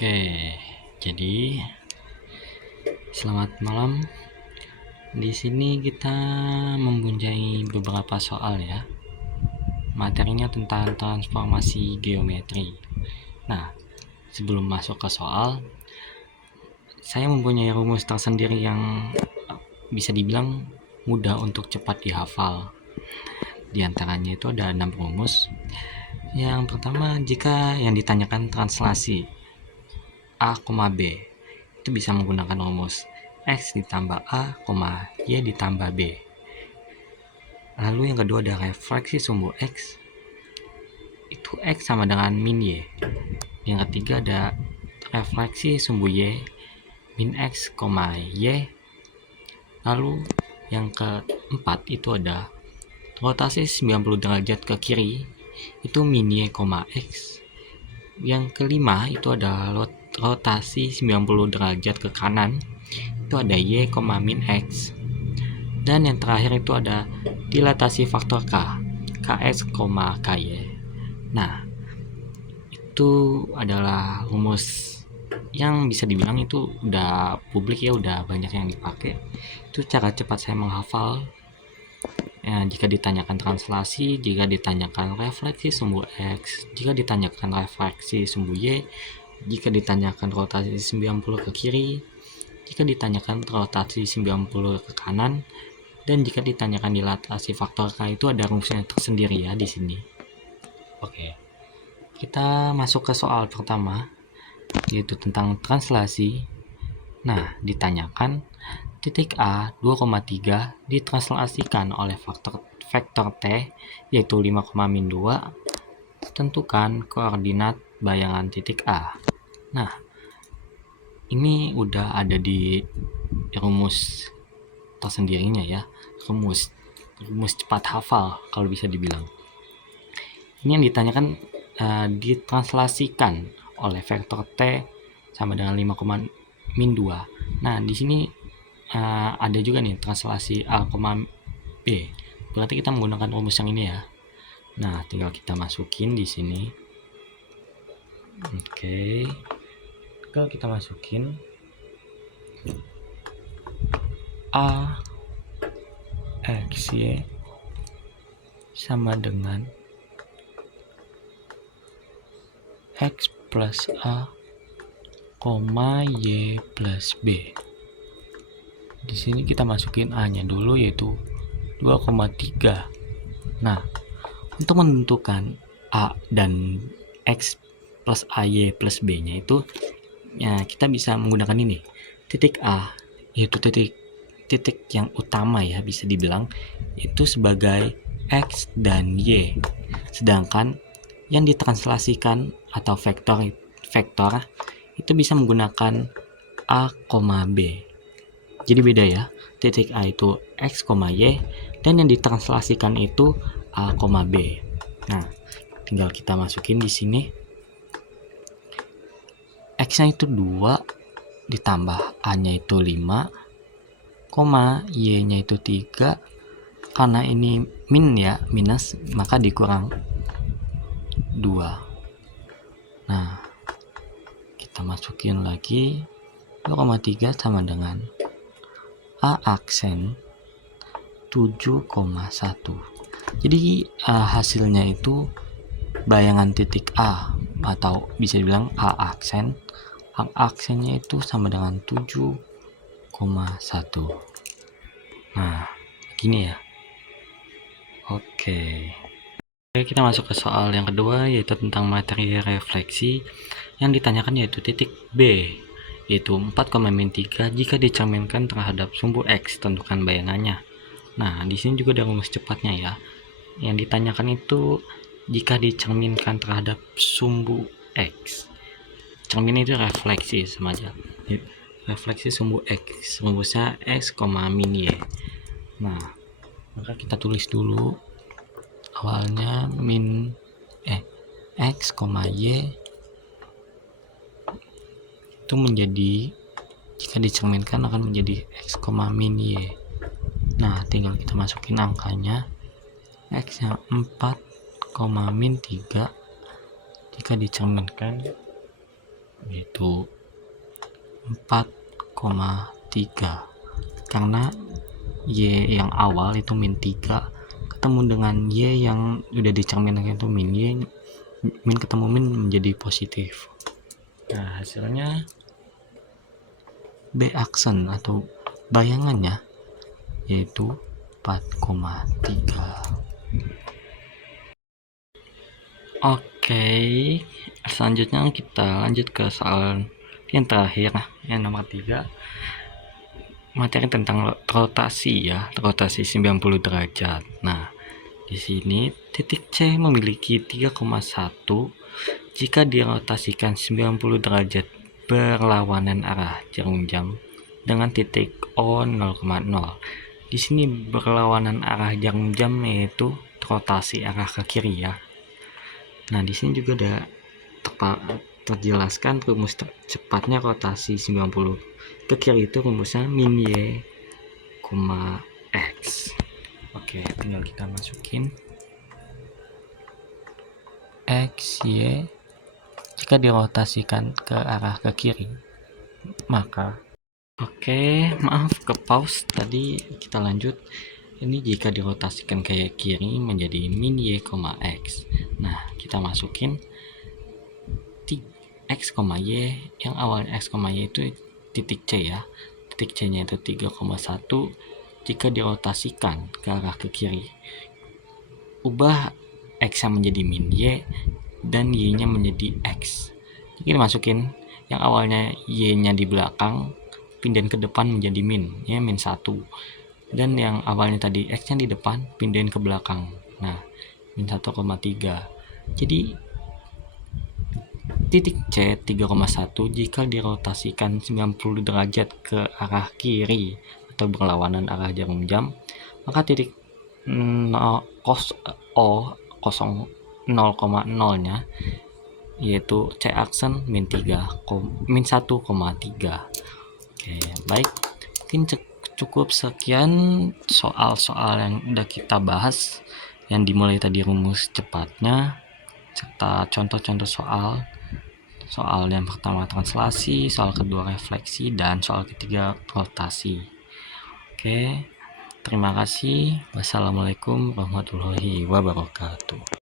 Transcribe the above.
Oke, jadi selamat malam. Di sini kita mempunyai beberapa soal ya. Materinya tentang transformasi geometri. Nah, sebelum masuk ke soal, saya mempunyai rumus tersendiri yang bisa dibilang mudah untuk cepat dihafal. Di antaranya itu ada 6 rumus. Yang pertama, jika yang ditanyakan translasi A, B, itu bisa menggunakan rumus X ditambah A, Y ditambah B. Lalu yang kedua ada refleksi sumbu X, itu X sama dengan min Y. Yang ketiga ada refleksi sumbu Y, min X, Y. Lalu yang keempat itu ada rotasi 90 derajat ke kiri, itu min Y, X. Yang kelima itu ada rotasi 90 derajat ke kanan, itu ada Y, min X. Dan yang terakhir itu ada dilatasi faktor K, Kx, Ky. Nah, itu adalah rumus yang bisa dibilang itu udah publik ya, udah banyak yang dipakai. Itu cara cepat saya menghafal. Ya, jika ditanyakan translasi, jika ditanyakan refleksi sumbu X, jika ditanyakan refleksi sumbu Y, jika ditanyakan rotasi 90 ke kiri, jika ditanyakan rotasi 90 ke kanan, dan jika ditanyakan dilatasi faktor K, itu ada rumusnya tersendiri ya di sini. Oke. Kita masuk ke soal pertama, yaitu tentang translasi. Nah, ditanyakan titik A 2,3 ditranslasikan oleh vektor T, yaitu 5,-2. Tentukan koordinat bayangan titik A. Nah, ini udah ada di rumus tersendirinya ya, rumus cepat hafal kalau bisa dibilang. Ini yang ditanyakan ditranslasikan oleh vektor T sama dengan 5,-2. Nah, di sini ada juga nih translasi A, B. Berarti kita menggunakan rumus yang ini ya. Nah, tinggal kita masukin di sini. Oke. Tinggal kita masukin A X Y sama dengan X plus A, Y plus B. Di sini kita masukin A-nya dulu, yaitu 2,3. Nah, untuk menentukan A dan X plus AY plus B-nya itu ya, kita bisa menggunakan ini. Titik A, yaitu titik yang utama ya, bisa dibilang itu sebagai X dan Y. Sedangkan yang ditranslasikan atau vektor itu bisa menggunakan A, B. Jadi beda ya, titik A itu X, Y, dan yang ditranslasikan itu A, B. Nah, tinggal kita masukin di sini. X-nya itu 2 ditambah A-nya itu 5, Y-nya itu 3. Karena ini min ya, minus, maka dikurang 2. Nah, kita masukin lagi 2,3 sama dengan A aksen 7,1. Jadi hasilnya itu bayangan titik A, atau bisa dibilang A aksennya itu sama dengan 7,1. Nah, gini ya. Oke, kita masuk ke soal yang kedua, yaitu tentang materi refleksi. Yang ditanyakan yaitu titik B, yaitu 4,-3 jika dicerminkan terhadap sumbu X, tentukan bayangannya. Nah, di sini juga ada rumus cepatnya ya. Yang ditanyakan itu jika dicerminkan terhadap sumbu X. Cermin itu refleksi sama aja. Refleksi sumbu X, rumusnya X, min Y. Nah, maka kita tulis dulu awalnya X, Y itu menjadi, jika dicerminkan akan menjadi X, min Y. Nah, tinggal kita masukin angkanya. X yang 4, min 3 jika dicerminkan yaitu 4,3, karena Y yang awal itu min 3 ketemu dengan Y yang udah dicerminkan itu min Y, min ketemu min menjadi positif. Nah, hasilnya B aksen atau bayangannya yaitu 4,3. Oke, selanjutnya kita lanjut ke soal yang terakhir, yang nomor 3. Materi tentang rotasi ya, rotasi 90 derajat. Nah, di sini titik C memiliki 3,1 jika dirotasikan 90 derajat berlawanan arah jarum jam dengan titik O 0,0. Di sini berlawanan arah jarum jam yaitu rotasi arah ke kiri ya. Nah, di sini juga ada terjelaskan rumus cepatnya rotasi 90 ke kiri itu rumusnya min Y, X. Oke, tinggal kita masukin X, Y jika dirotasikan ke arah ke kiri, maka maaf ke pause tadi, kita lanjut. Ini jika dirotasikan ke kiri menjadi min Y, X. Nah, kita masukin X, Y, yang awalnya X, Y itu titik C ya. Titik C nya itu 3,1 jika dirotasikan ke arah ke kiri. Ubah X nya menjadi min Y dan Y nya menjadi X. Jadi masukin yang awalnya Y nya di belakang, pindahin ke depan menjadi min, ya min 1. Dan yang awalnya tadi X nya di depan, pindahin ke belakang. Nah, min 1,3. Jadi titik C 3,1 jika dirotasikan 90 derajat ke arah kiri atau berlawanan arah jarum jam, maka titik 0,0 nya yaitu C aksen min 1,3. Oke, baik, mungkin cukup sekian soal-soal yang udah kita bahas, yang dimulai tadi rumus cepatnya serta contoh-contoh soal yang pertama translasi, soal kedua refleksi, dan soal ketiga rotasi. Oke, terima kasih. Wassalamualaikum warahmatullahi wabarakatuh.